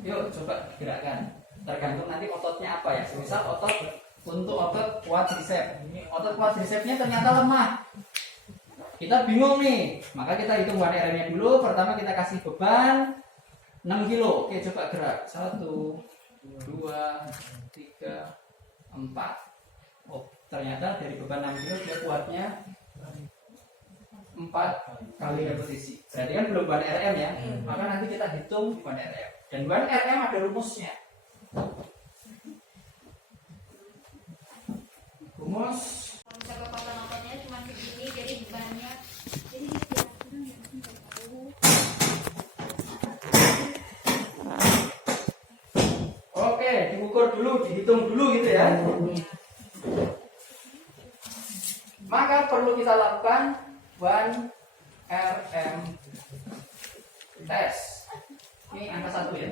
Yuk coba gerakkan. Tergantung nanti ototnya apa ya. Misal otot untuk otot quadriceps. Otot quadricepsnya ternyata lemah. Kita bingung nih. Maka kita hitung 1RM-nya dulu. Pertama kita kasih beban 6 kilo. Oke, coba gerak. 1, 2, 3, 4. Oh, ternyata dari beban 6 kilo dia kuatnya 4 kali repetisi. Berarti kan belum 1RM ya. Maka nanti kita hitung 1RM. Dan 1RM ada rumusnya. Rumus Kalau kekuatan ototnya cuma segini, jadi bebannya jadi oke, diukur dulu, dihitung dulu gitu ya. Maka perlu kita lakukan 1RM test. Ini angka 1 ya.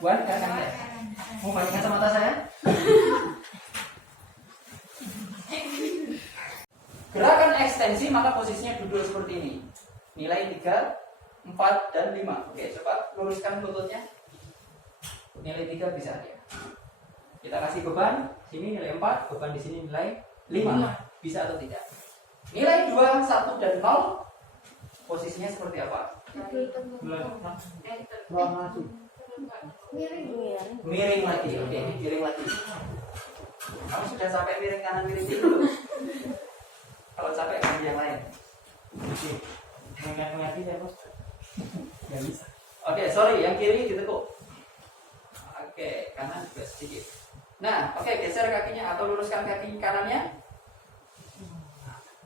1RM test. Mau pakai kacamata saya? Gerakan ekstensi maka posisinya duduk seperti ini. Nilai 3, 4, dan 5. Oke, coba luruskan lututnya. Nilai 3 bisa ya. Kita kasih beban, sini nilai 4, beban di sini nilai 5. Bisa atau tidak? Nilai 2, 1, dan 0. Posisinya seperti apa? Miring lagi. Oke, miring lagi. Kamu sudah sampai miring kanan miring kiri belum? Kalau capek ganti yang lain. Oke, sorry, yang kiri ditekuk. Oke, kanan juga sedikit. Nah, oke, geser kakinya atau luruskan kaki kanannya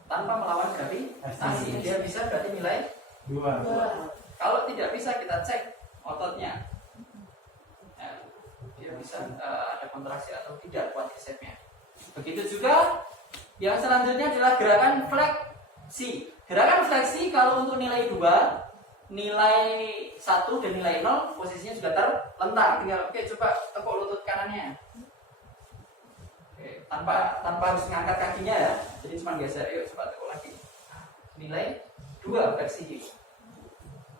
tanpa melawan gravitasi. Dia bisa berarti nilai 2. Kalau tidak bisa kita cek ototnya. Nah, dia bisa ada kontraksi atau tidak quadricepsnya. Begitu juga yang selanjutnya adalah gerakan fleksi. Gerakan fleksi kalau untuk nilai 2, nilai 1 dan nilai 0 posisinya juga terlentang. Tinggal oke, coba tekuk lutut kanannya. Oke, tanpa harus mengangkat kakinya ya. Jadi cuma geser. Yuk coba tekuk lagi. Nilai 2 fleksi.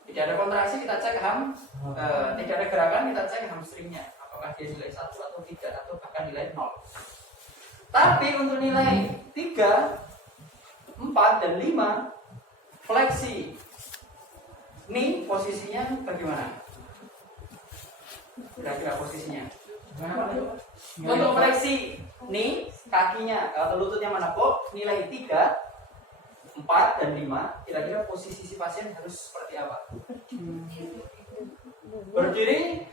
Tidak ada kontraksi, kita cek tidak ada gerakan, kita cek hamstringnya. Apakah dia nilai 1 atau 3 atau bahkan nilai 0. Tapi untuk nilai 3, 4, dan 5 fleksi. Ini posisinya bagaimana? Kira-kira posisinya. Untuk fleksi, nih kakinya atau lututnya menekuk, nilai 3, 4, dan 5. Kira-kira posisi si pasien harus seperti apa? Berdiri?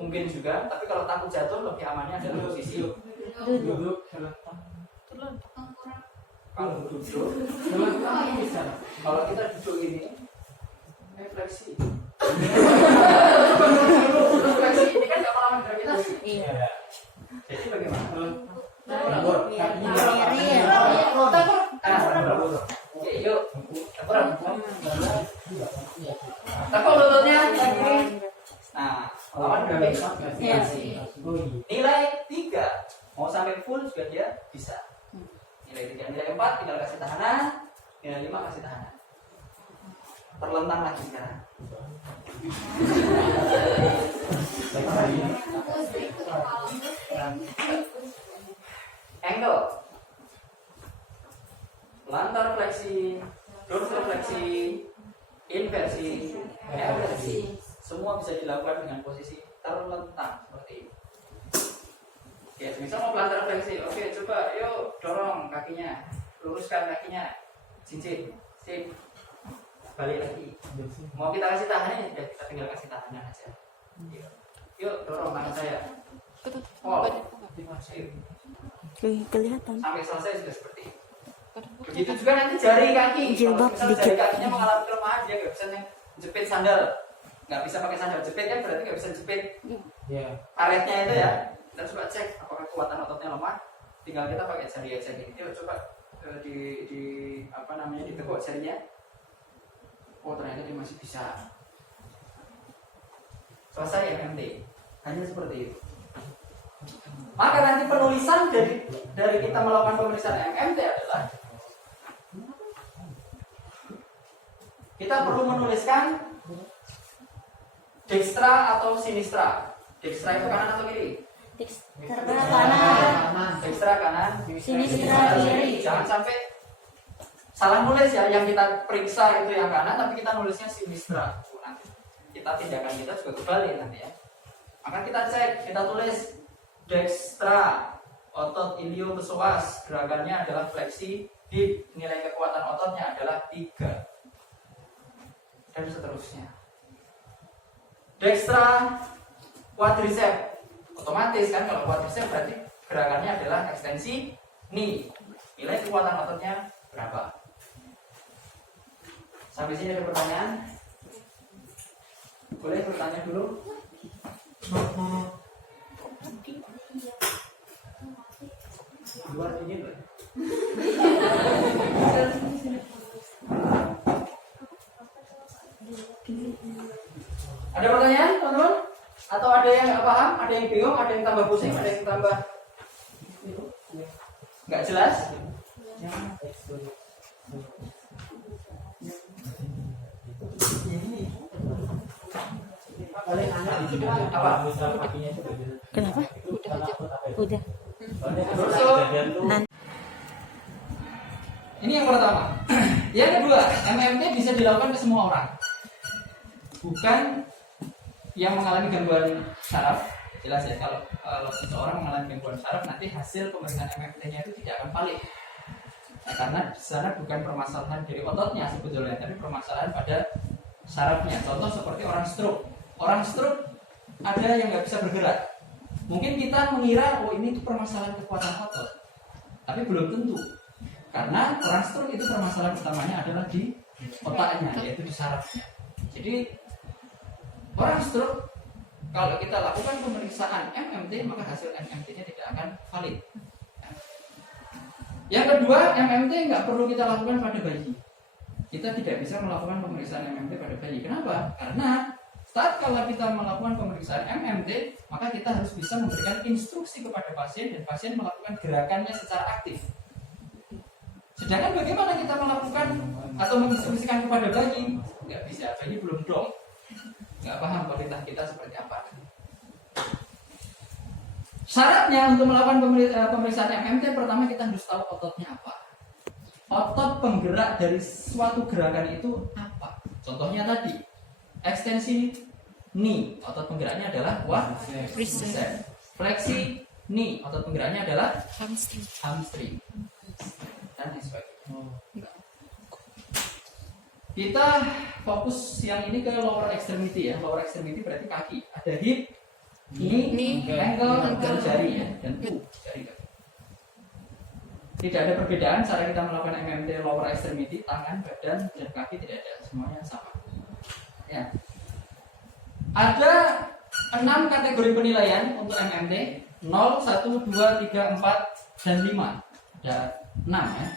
Mungkin juga, tapi kalau takut jatuh lebih amannya adalah posisi duduk. Kalau duduk, kalau kita duduk ini fleksi. Fleksi ini kan nggak melawan gravitasi. Iya. Jadi bagaimana? Oke, yuk. Tekuk lututnya. Nah, melawan gravitasi. Nilai 3 mau sampai full juga dia bisa. Nilai 3, nilai 4 tinggal kasih tahanan, nilai 5 kasih tahanan. Terlentang lagi sekarang. Angle, plantar fleksi, dorsal fleksi, inversi, eversi, semua bisa dilakukan dengan posisi terlentang seperti ini. Oke, misal mau plantar fleksi, oke, coba yuk dorong kakinya, luruskan kakinya, cincin, sip, balik lagi. Mau kita kasih tahanan, ya kita tinggal kasih tahanan aja. Yuk dorong tangan saya. Oh, sip. Kelihatan. Sampai selesai sudah seperti ini. Begitu juga nanti jari kaki. Jilbab Kalau jari kakinya mengalami kelemahan, dia nggak bisa jepit sandal, nggak bisa pakai sandal jepit kan berarti nggak bisa jepit karetnya itu ya. Kita coba cek apakah kekuatan ototnya lemah. Tinggal kita pakai jari aja gitu. Coba ditekuk jarinya. Oh ternyata dia masih bisa. Selesai MMT. Hanya seperti itu. Maka nanti penulisan dari kita melakukan pemeriksaan MMT adalah kita perlu menuliskan Dextra atau sinistra? Dextra itu kanan atau kiri? Dextra kanan. Dextra kanan, Sinistra kiri. Jangan sampai salah nulis ya. Yang kita periksa itu yang kanan, tapi kita nulisnya sinistra. Nanti kita tindakan kita juga kebalik nanti ya. Maka kita cek, kita tulis dextra, otot iliopsoas, gerakannya adalah fleksi hip, nilai kekuatan ototnya adalah 3, dan seterusnya. Dextra quadriceps, otomatis kan kalau quadriceps berarti gerakannya adalah ekstensi knee, nilai kekuatan ototnya berapa. Sampai sini ada pertanyaan? Boleh bertanya dulu? Luar dingin loh. Ada pertanyaan, teman-teman? Atau ada yang nggak paham? Ada yang bingung? Ada yang tambah pusing? Ada yang tambah nggak jelas? Apa? Kenapa? Udah. Nanti. Ini yang pertama. Yang kedua, MMT bisa dilakukan ke semua orang. Bukan yang mengalami gangguan saraf. Jelas ya, kalau seseorang mengalami gangguan saraf, nanti hasil pemeriksaan MMT-nya itu tidak akan valid. Nah, karena di sana bukan permasalahan dari ototnya sebetulnya, tapi permasalahan pada sarafnya. Contoh seperti orang stroke. Orang stroke ada yang nggak bisa bergerak. Mungkin kita mengira, oh ini itu permasalahan kekuatan otot, tapi belum tentu. Karena orang stroke itu permasalahan utamanya adalah di otaknya, yaitu di sarafnya. Jadi orang stroke, kalau kita lakukan pemeriksaan MMT, maka hasil MMT-nya tidak akan valid. Yang kedua, MMT nggak perlu kita lakukan pada bayi. Kita tidak bisa melakukan pemeriksaan MMT pada bayi. Kenapa? Karena saat kalau kita melakukan pemeriksaan MMT, maka kita harus bisa memberikan instruksi kepada pasien dan pasien melakukan gerakannya secara aktif. Sedangkan bagaimana kita melakukan atau menginstruksikan kepada bayi? Nggak bisa, bayi belum dong, nggak paham perintah kita seperti apa. Syaratnya untuk melakukan pemeriksaan MMT, pertama kita harus tahu ototnya apa. Otot penggerak dari suatu gerakan itu apa? Contohnya tadi, ekstensi knee, otot penggeraknya adalah quadriceps. Fleksi knee, otot penggeraknya adalah hamstring. Dan sebagainya. Kita fokus yang ini ke lower extremity ya. Lower extremity berarti kaki. Ada hip, knee, ankle, dan jari ya, dan jari kaki. Tidak ada perbedaan cara kita melakukan MMT lower extremity, tangan, badan, dan kaki tidak ada, semuanya sama. Ya. Ada 6 kategori penilaian untuk MMT, 0, 1, 2, 3, 4, dan 5. Ada 6 ya.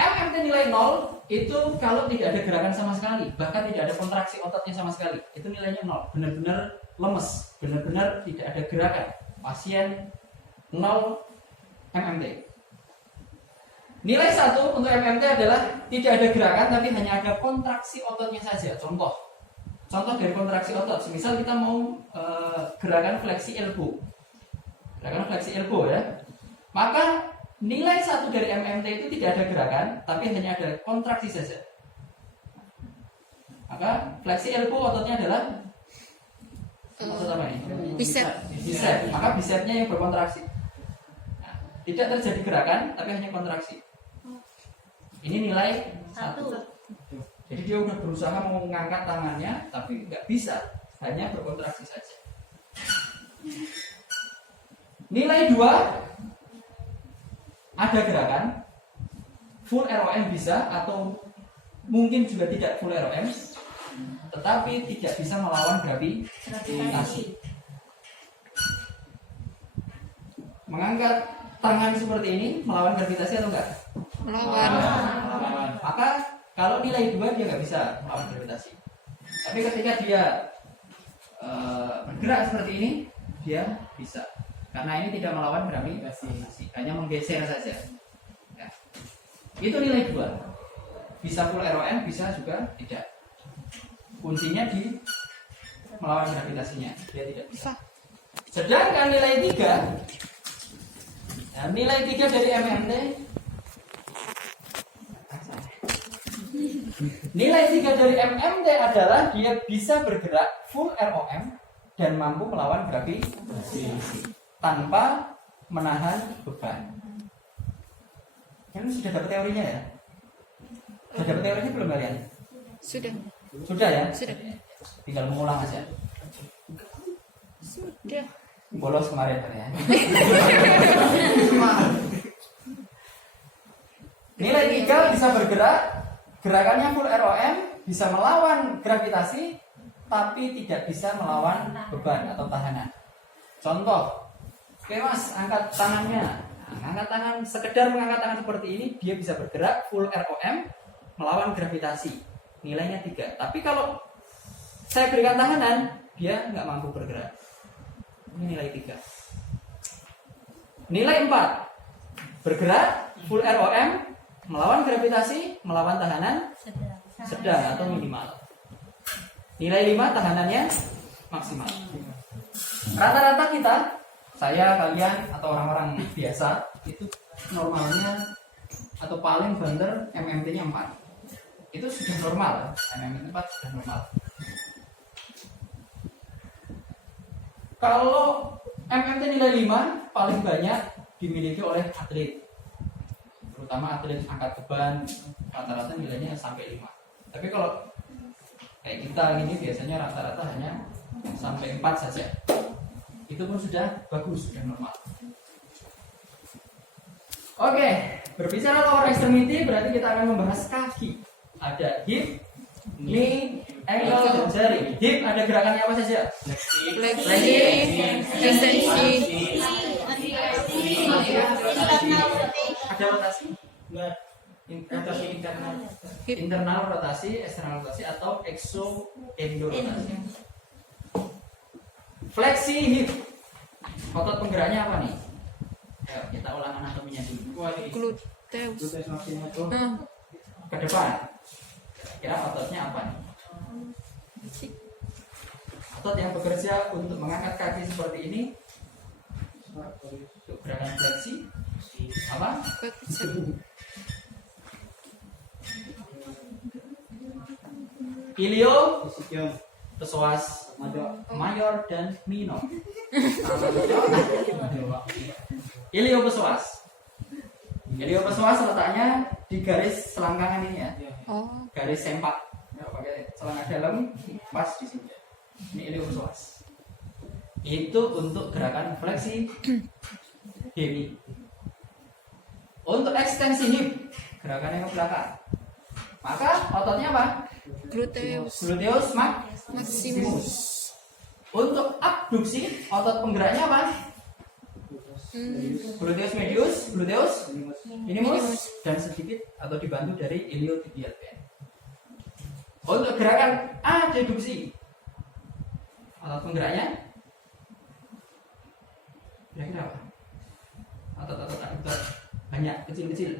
MMT nilai 0 itu kalau tidak ada gerakan sama sekali, bahkan tidak ada kontraksi ototnya sama sekali, itu nilainya 0, benar-benar lemes, benar-benar tidak ada gerakan. Pasien 0 MMT. Nilai 1 untuk MMT adalah tidak ada gerakan tapi hanya ada kontraksi ototnya saja. Contoh dari kontraksi otot, misal kita mau gerakan fleksi elbow. Gerakan fleksi elbow ya. Maka nilai 1 dari MMT itu tidak ada gerakan tapi hanya ada kontraksi saja. Maka fleksi elbow ototnya adalah otot apa ini? Bicep. Maka bicepnya yang berkontraksi. Nah, tidak terjadi gerakan tapi hanya kontraksi. Ini nilai 1. Jadi dia udah berusaha mau mengangkat tangannya tapi nggak bisa, hanya berkontraksi saja. Nilai 2, ada gerakan, full ROM bisa atau mungkin juga tidak full ROM, tetapi tidak bisa melawan gravitasi. Mengangkat tangan seperti ini melawan gravitasi atau enggak? Melawan. Maka kalau nilai 2 dia nggak bisa melawan gravitasi. Tapi ketika dia bergerak seperti ini, dia bisa. Karena ini tidak melawan gravitasi, hanya menggeser saja. Ya. Itu nilai 2. Bisa full ROM, bisa juga tidak. kuncinya di melawan gravitasinya, dia tidak bisa. Sedangkan nilai 3, nah, nilai 3 dari MMT, nilai 3 dari MMT adalah dia bisa bergerak full ROM dan mampu melawan gravitasi tanpa menahan beban. Kalian sudah dapat teorinya ya? Sudah dapat teorinya belum kalian? Sudah. Sudah ya? Sudah. Tinggal mengulang aja. Sudah. Bolos kemarin kan ya. Nilai 3 bisa bergerak, gerakannya full ROM, bisa melawan gravitasi, tapi tidak bisa melawan beban atau tahanan. Contoh, oke mas, angkat tangannya. Nah, angkat tangan, sekedar mengangkat tangan seperti ini, dia bisa bergerak full ROM, melawan gravitasi. Nilainya 3. Tapi kalau saya berikan tahanan, dia nggak mampu bergerak. Ini nilai 3. Nilai 4. Bergerak full ROM, melawan gravitasi, melawan tahanan sedang atau minimal. Nilai 5 tahanannya maksimal. Rata-rata kita, saya, kalian, atau orang-orang biasa itu normalnya atau paling banter MMT-nya 4. Itu sudah normal, MMT 4 sudah normal. Kalau MMT nilai 5 paling banyak dimiliki oleh atlet, terutama atlet angkat beban, rata-rata nilainya sampai 5. Tapi kalau kayak kita ini biasanya rata-rata hanya sampai 4 saja. Itu pun sudah bagus, sudah normal. Oke, berbicara lower extremity berarti kita akan membahas kaki. Ada hip, knee, ankle, dan jari. Hip ada gerakannya apa saja? Fleksi, ekstensi, Ada rotasi? Rotasi internal. Internal rotasi, eksternal rotasi atau exo-endorotasi. Fleksi hip. Otot penggeraknya apa nih? Ayo kita ulang anatominya dulu. gluteus. Ke depan. Kira ototnya apa nih? Otot yang bekerja untuk mengangkat kaki seperti ini. Untuk gerakan fleksi. Apa? Ilio, psoas mayor dan minor. Iliopsoas. Iliopsoas letaknya di garis selangkangan ini ya. Oh, Garis sempak. Ya, pakai celana dalam pas di sini. Ini iliopsoas. Itu untuk gerakan fleksi hip. Untuk ekstensi hip, gerakannya ke belakang. Maka ototnya apa? gluteus Gluteus maximus. Untuk abduksi, otot penggeraknya apa? Gluteus medius, gluteus minimus, dan sedikit atau dibantu dari iliotibial band. Untuk gerakan adduksi, otot penggeraknya kira-kira apa? Otot-otot adduktor banyak, kecil-kecil.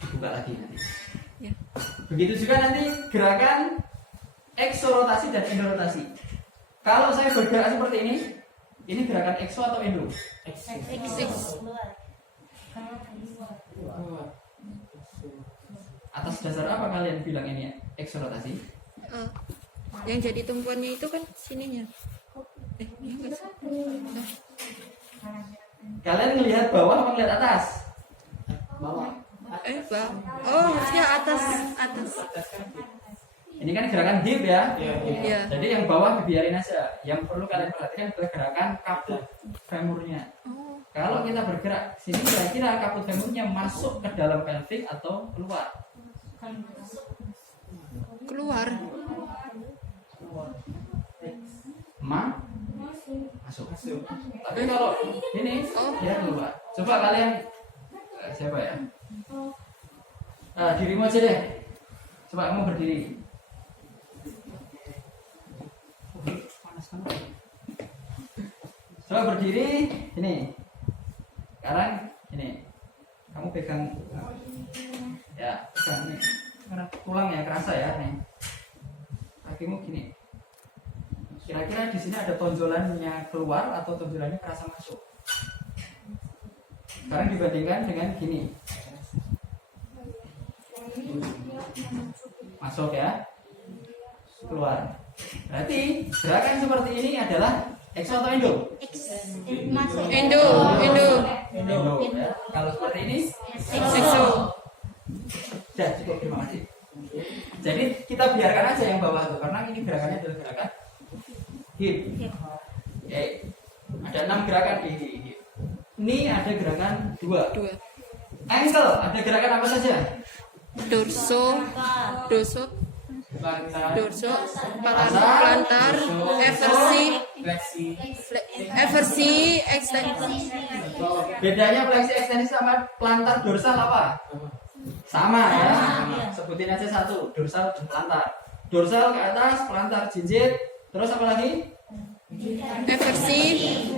Dibuka lagi nanti. Ya. Begitu juga nanti gerakan eksorotasi dan endorotasi. Kalau saya bergerak seperti ini gerakan ekso atau endo? Atas dasar apa kalian bilang ini eksorotasi? Yang jadi tumpuannya itu kan sininya. Enggak. Kalian ngelihat bawah apa ngelihat atas? Bang. Oh, harusnya atas. Ini kan gerakan hip ya. Iya. Jadi yang bawah dibiarin aja. Yang perlu kalian perhatikan adalah gerakan kaput femurnya. Oh, Kalau kita bergerak sini kira-kira kaput femurnya masuk ke dalam pelvic atau keluar? keluar. Masuk. Tapi kalau ini dia keluar. Coba kalian siapa ya? Dirimu aja deh. Coba kamu berdiri. Panas banget. Coba berdiri ini. Sekarang ini. Kamu pegang ya, pegang nih. Tulang ya kerasa ya nih. Kakimu gini. Kira-kira di sini ada tonjolannya keluar atau tonjolannya kerasa masuk? Sekarang dibandingkan dengan gini. Masuk ya. Keluar. Berarti gerakan seperti ini adalah ekso atau endo? Masuk. Endo. Endo ya. Kalau seperti ini Exo. sudah cukup, terima kasih. Jadi kita biarkan aja yang bawah itu karena ini gerakannya adalah gerakan hip. Oke. Ada 6 gerakan di hip. Ini ada gerakan 2. 2. Ankle ada gerakan apa saja? Dorso. Plantar, Plantar. Eversi. Ekstensi. Bedanya fleksi ekstensi sama plantar dorsal apa? Sama ya. Sebutin aja satu, dorsal dan plantar. Dorsal ke atas, plantar jinjit. Terus apa lagi? Eversi.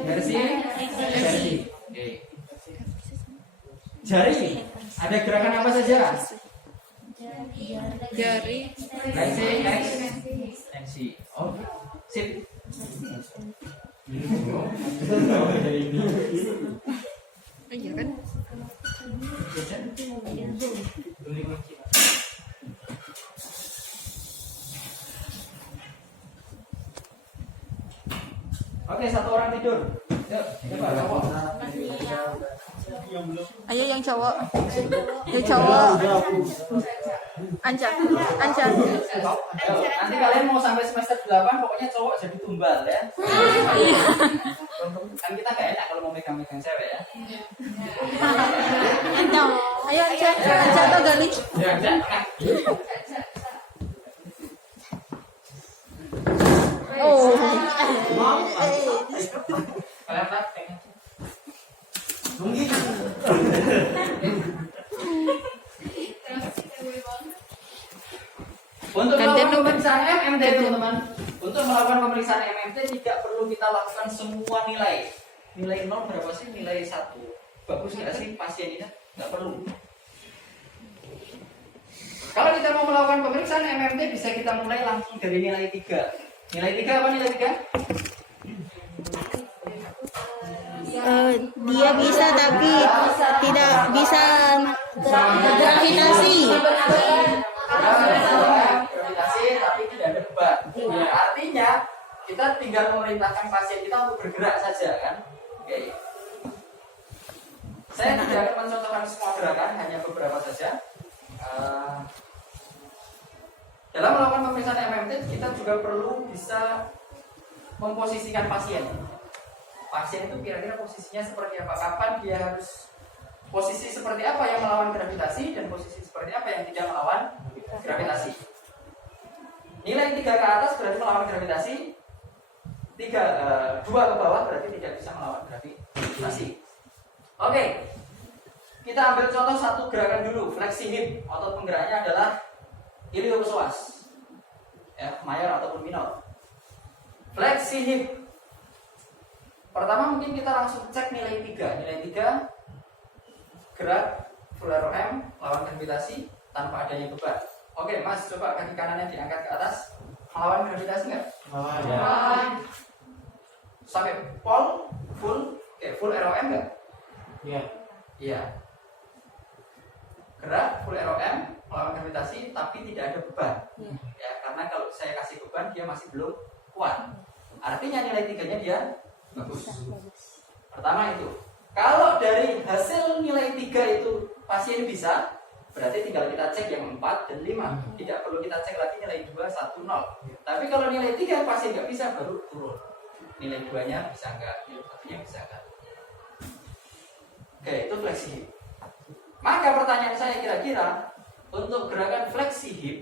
Versi. Oke. Jari ada gerakan apa saja? Jari. Fleksi, ekstensi. Oh, sip. Iya kan? Oke, satu orang tidur. Yuk, coba cowok. Ayo yang cowok. Yang cowok. Anca. Yuk, nanti kalian mau sampai semester 8 pokoknya cowok jadi tumbal ya. Kan kita gak enak kalau mau megang-megang cewek ya. Ayo Anca atau Gali. Ya, Oh. kalian praktek. Untuk melakukan pemeriksaan MMT teman-teman, untuk melakukan pemeriksaan MMT tidak perlu kita lakukan semua nilai. Nilai 0 berapa sih? Nilai 1. Bagus nggak sih pasien ini? Nggak perlu. Kalau kita mau melakukan pemeriksaan MMT bisa kita mulai langsung dari nilai 3. Nilai 3 apa nilai 3? Dia bisa tapi tidak bisa gravitasi. Gravitasi tapi tidak ada beban. Ya, artinya kita tinggal memerintahkan pasien kita untuk bergerak saja kan. Oke. Saya tidak akan mencontohkan semua gerakan, hanya beberapa saja. Dalam melakukan pemeriksaan MMT kita juga perlu bisa memposisikan pasien. Pasien itu kira-kira posisinya seperti apa? Kapan dia harus posisi seperti apa yang melawan gravitasi dan posisi seperti apa yang tidak melawan gravitasi. Nilai 3 ke atas berarti melawan gravitasi, 2 ke bawah berarti tidak bisa melawan gravitasi. Oke, kita ambil contoh satu gerakan dulu, fleksi hip. Otot penggeraknya adalah iliopsoas, ya, mayor ataupun minor. Fleksi hip. Pertama mungkin kita langsung cek nilai 3. Nilai 3 gerak full ROM lawan gravitasi tanpa adanya beban. Oke, Mas, coba kaki kanannya diangkat ke atas. Melawan gravitasi nggak? Melawan. Sampai full ROM nggak? Iya. Iya. Gerak full ROM melawan gravitasi tapi tidak ada beban. Ya, karena kalau saya kasih beban dia masih belum kuat. Artinya nilai 3-nya dia bagus. Pertama itu. Kalau dari hasil nilai 3 itu pasien bisa, berarti tinggal kita cek yang 4 dan 5. Tidak perlu kita cek lagi nilai 2, 1, 0. Tapi kalau nilai 3 pasien nggak bisa, baru turun. Nilai 2-nya bisa nggak, nilai 1-nya bisa nggak. Oke, itu fleksi hip. Maka pertanyaan saya kira-kira, untuk gerakan fleksi hip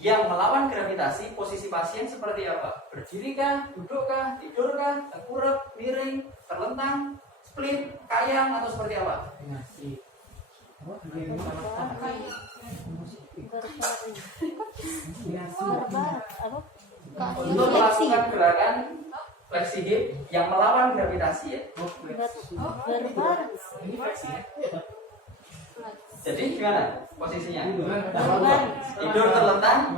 yang melawan gravitasi, posisi pasien seperti apa? Berdiri kah, duduk kah, tidur kah, tengkurap, miring, terlentang, split, kayang, atau seperti apa? Untuk melakukan gerakan fleksi hip yang melawan gravitasi ya. Jadi gimana posisinya? Beban. Tidur terlentang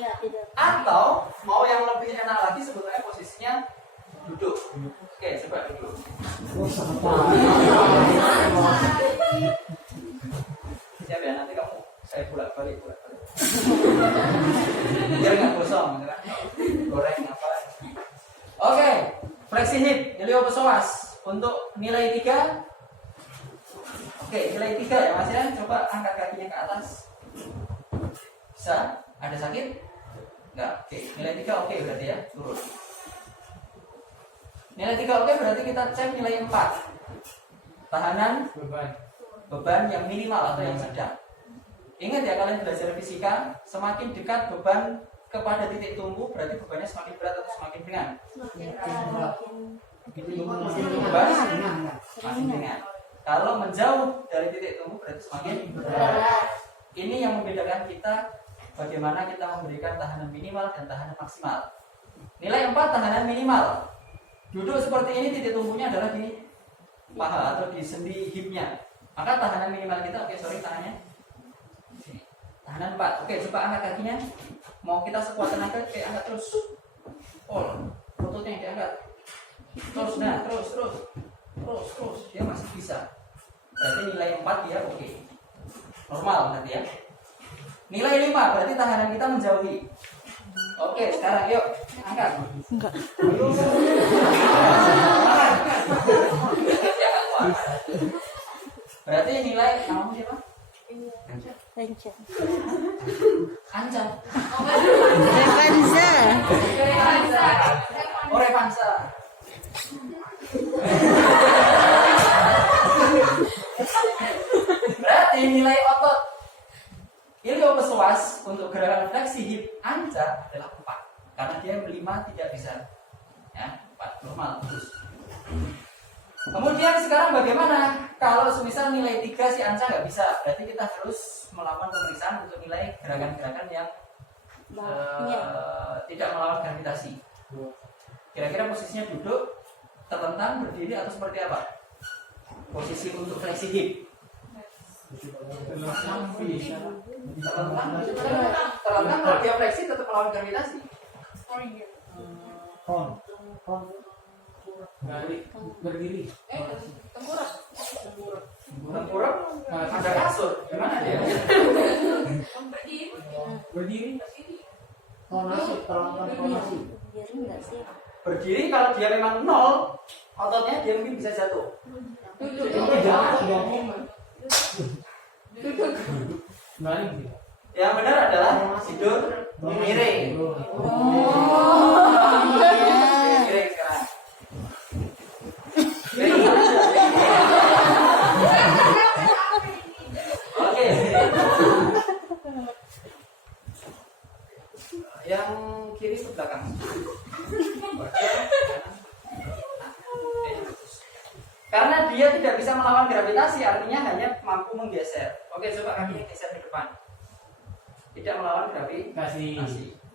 Ya, tidak. atau mau yang lebih enak lagi sebetulnya posisinya duduk. Oke, coba duduk. Siap ya, nanti kamu saya bolak-balik. Biar nggak gosong, gitu kan? Goreng apa? Oke, fleksi hip, iliopsoas untuk nilai 3. Oke, nilai 3 ya Mas ya. Coba angkat kakinya ke atas. Bisa? Ada sakit? Enggak. Oke, nilai 3 oke berarti ya. Turun. Nilai 3 oke berarti kita cek nilai 4. Tahanan beban yang minimal atau yang sedang. Ingat ya kalian belajar fisika, semakin dekat beban kepada titik tumbuh berarti bebannya semakin berat atau semakin ringan? Beban semakin ringan. Kalau menjauh dari titik tumbuh berarti semakin berat. Ini yang membedakan kita bagaimana kita memberikan tahanan minimal dan tahanan maksimal. Nilai 4 tahanan minimal. Duduk seperti ini titik tumbuhnya adalah di paha atau di sendi hipnya. Maka tahanan minimal kita, tangannya sini. Tahanan 4. Oke, coba angkat kakinya. Mau kita sekuat tenaga, angkat terus. Lututnya diangkat. Terus, terus. Dia masih bisa. Berarti nilai 4 dia oke. Normal nanti ya. Nilai 5 berarti tahanan kita menjauhi. Oke, sekarang yuk angkat. Enggak. Berarti nilai kamu siapa? Rencang. Ancam. Revanza. Oh, Revansa. Berarti nilai otot iliopsoas untuk gerakan fleksi hip anca adalah 4 karena dia 5 tidak bisa ya, 4 normal terus. Kemudian sekarang bagaimana kalau semisal nilai 3 si anca nggak bisa, berarti kita harus melakukan pemeriksaan untuk nilai gerakan-gerakan yang tidak melawan gravitasi. Kira-kira posisinya duduk, terlentang, berdiri atau seperti apa? Posisi untuk fleksi hip. Terlentang kalau dia fleksi tetap melawan gravitasi. Berdiri. Tengkurap ada kasur, gimana dia? Berdiri. Berdiri enggak sih? Berdiri kalau dia memang 0, ototnya dia mungkin bisa jatuh. Yang benar adalah tidur miring. Miring sekarang. Oke. Yang kiri ke belakang. Karena dia tidak bisa melawan gravitasi, artinya hanya mampu menggeser. Oke, coba kakinya geser ke depan. Tidak melawan gravitasi.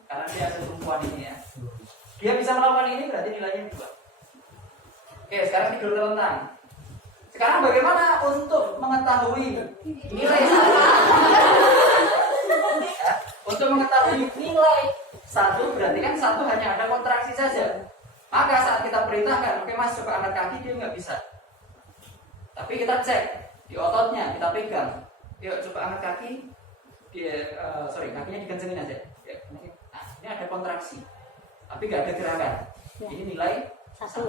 Karena dia ada tumpuan ini ya. Dia bisa melakukan ini berarti nilainya 2. Oke, sekarang tidur terlentang. Sekarang bagaimana untuk mengetahui nilai 1? Ya, untuk mengetahui nilai 1 berarti kan 1 hanya ada kontraksi saja. Maka saat kita perintahkan, oke mas coba angkat kaki, dia nggak bisa. Tapi kita cek di ototnya, kita pegang. Yuk coba angkat kaki. Kakinya dikencengin aja. Ya, nah, ini ada kontraksi, tapi nggak ada gerakan. Ini nilai 1.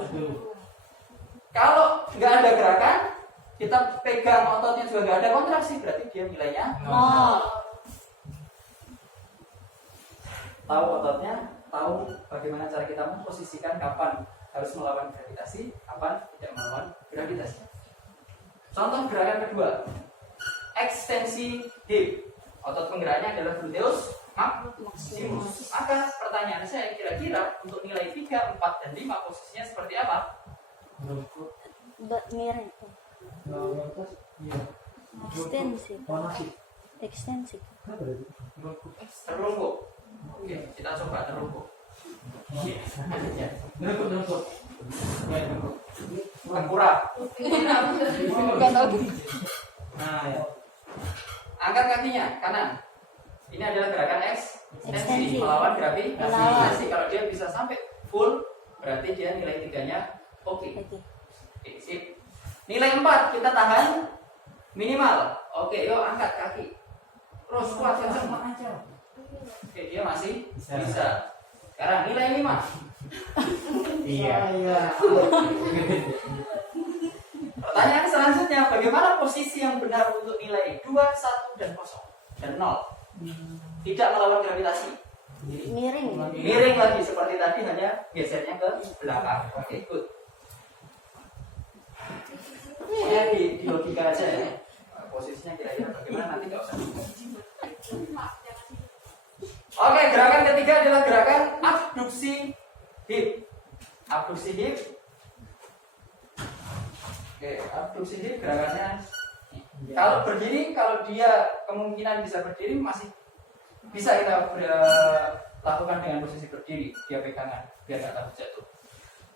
Kalau nggak ada gerakan, kita pegang ototnya juga nggak ada kontraksi, berarti dia nilainya 0. Tahu ototnya, tahu bagaimana cara kita memposisikan kapan harus melawan gravitasi, kapan tidak melawan gravitasi. Contoh gerakan kedua, ekstensi hip. Otot penggeraknya adalah gluteus maximus. Maka pertanyaan saya kira-kira untuk nilai 3, 4, dan 5 posisinya seperti apa? Miring. Ekstensi. Terlungkup. Oke, kita coba terlungkup. Terlungkup. Tengkurap. Enggak tahu. Nah, ya. angkat kakinya kanan. Ini adalah gerakan ekstensi Ekstensi. melawan gravitasi. Melawan. Kalau dia bisa sampai full, berarti dia nilai 3-nya oke. Oke. Oke, sip. Nilai 4 kita tahan minimal. Oke, yuk angkat kaki. Terus kuat kenceng. Oke, dia masih bisa. Sekarang nilai 5. Iya. Pertanyaan selanjutnya, bagaimana posisi yang benar untuk nilai 2, 1, dan 0 dan 0? Tidak melawan gravitasi. Miring. Miring lagi seperti tadi, hanya gesernya ke belakang. Oke, good. Pokoknya di logika aja ya. Posisinya kira-kira bagaimana nanti nggak usah. Oke, gerakan ketiga adalah gerakan abduksi hip. Abduksi hip. Oke, abduksi hip gerakannya. Kalau berdiri, kalau dia kemungkinan bisa berdiri masih bisa kita lakukan dengan posisi berdiri, dia pegangan biar nggak takut jatuh.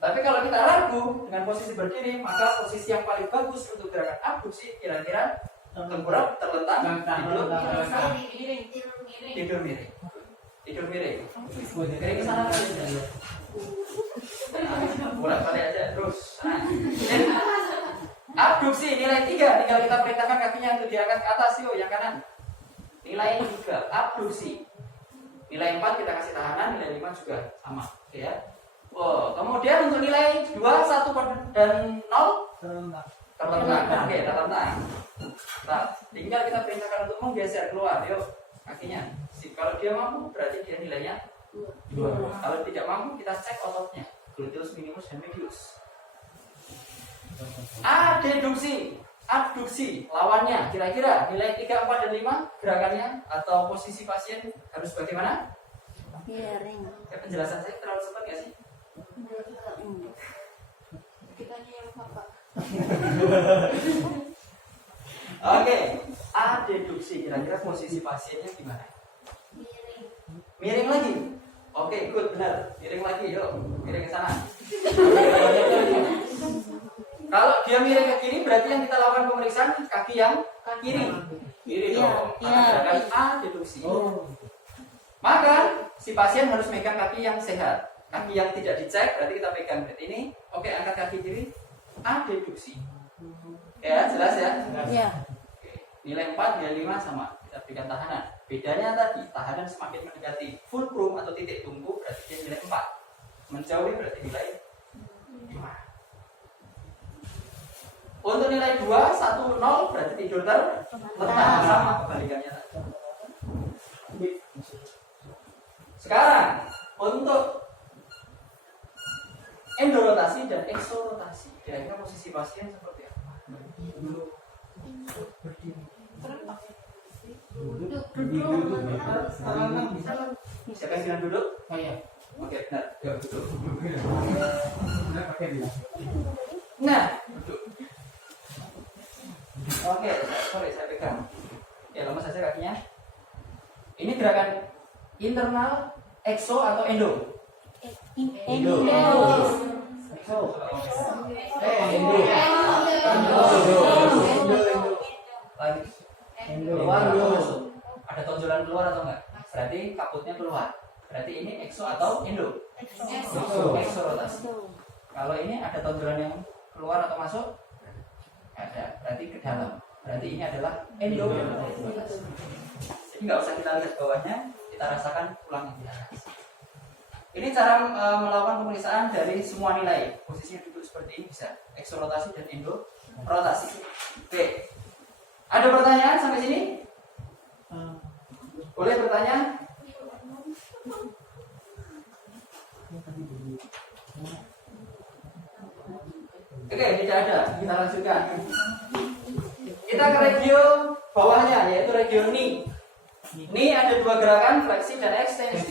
Tapi kalau kita ragu dengan posisi berdiri, maka posisi yang paling bagus untuk gerakan abduksi kira-kira tengkurap terlentang, tidur miring. Tidur miring. Miring ke sana aja. Bolak-balik aja terus. Abduksi nilai 3, tinggal kita perintahkan kakinya untuk diangkat ke atas, yuk yang kanan. Nilai 3, abduksi. Nilai 4 kita kasih tahanan, nilai 5 juga sama, oke ya. Oh, kemudian untuk nilai 2, 1 dan 0 terlentang. Oke, terlentang. Nah, tinggal kita perintahkan untuk menggeser keluar, yuk kakinya. Kalau dia mampu, berarti dia nilainya 2. Kalau tidak mampu, kita cek ototnya, gluteus minimus dan medius. Adduksi, abduksi, lawannya kira-kira nilai 3, 4, dan 5 gerakannya atau posisi pasien harus bagaimana? Miring. Penjelasan saya terlalu cepat nggak sih? Oke, adduksi, kira-kira posisi pasiennya gimana? Miring lagi. Oke, good, benar. Miring lagi, yuk. Miring ke sana. Kalau dia miring ke kiri, berarti yang kita lakukan pemeriksaan kaki yang kiri. Kiri dong. Gerakan adduksi. Maka si pasien harus megang kaki yang sehat. Kaki yang tidak dicek, berarti kita pegang berarti ini. Oke, angkat kaki kiri. Adduksi. Ya, jelas ya? Iya. Oke. Nilai 4, nilai 5 sama. Kita berikan tahanan. Bedanya tadi, tahanan semakin mendekati fulcrum atau titik tumpu, berarti dia nilai 4. Menjauhi berarti nilai 5. Untuk nilai 2, 1, 0 berarti tidur terlentang, sama kebalikannya tadi. Sekarang untuk endorotasi dan eksorotasi, kira-kira posisi pasien seperti apa? Siapa yang bilang duduk? Oke, benar. Duduk. Nah, duduk. Oke, sorry saya pegang. Ya, lemas saja kakinya. Ini gerakan internal, exo atau endo? Endo. Lagi. Keluar atau masuk? Ada tonjolan keluar atau enggak? Berarti kaputnya keluar. Berarti ini exo atau endo? Exo rotasi. Kalau ini ada tonjolan yang keluar atau masuk? Ada. Berarti ke dalam. Berarti ini adalah endo. Jadi nggak usah kita lihat bawahnya, kita rasakan tulang yang di atas. Ini cara melakukan pemeriksaan dari semua nilai. Posisinya duduk seperti ini bisa. Eksorotasi dan endorotasi. Oke. Ada pertanyaan sampai sini? Boleh bertanya? Oke, tidak ada. Kita lanjutkan. Kita ke regio bawahnya, yaitu regio ni. Ini ada 2 gerakan, fleksi dan ekstensi.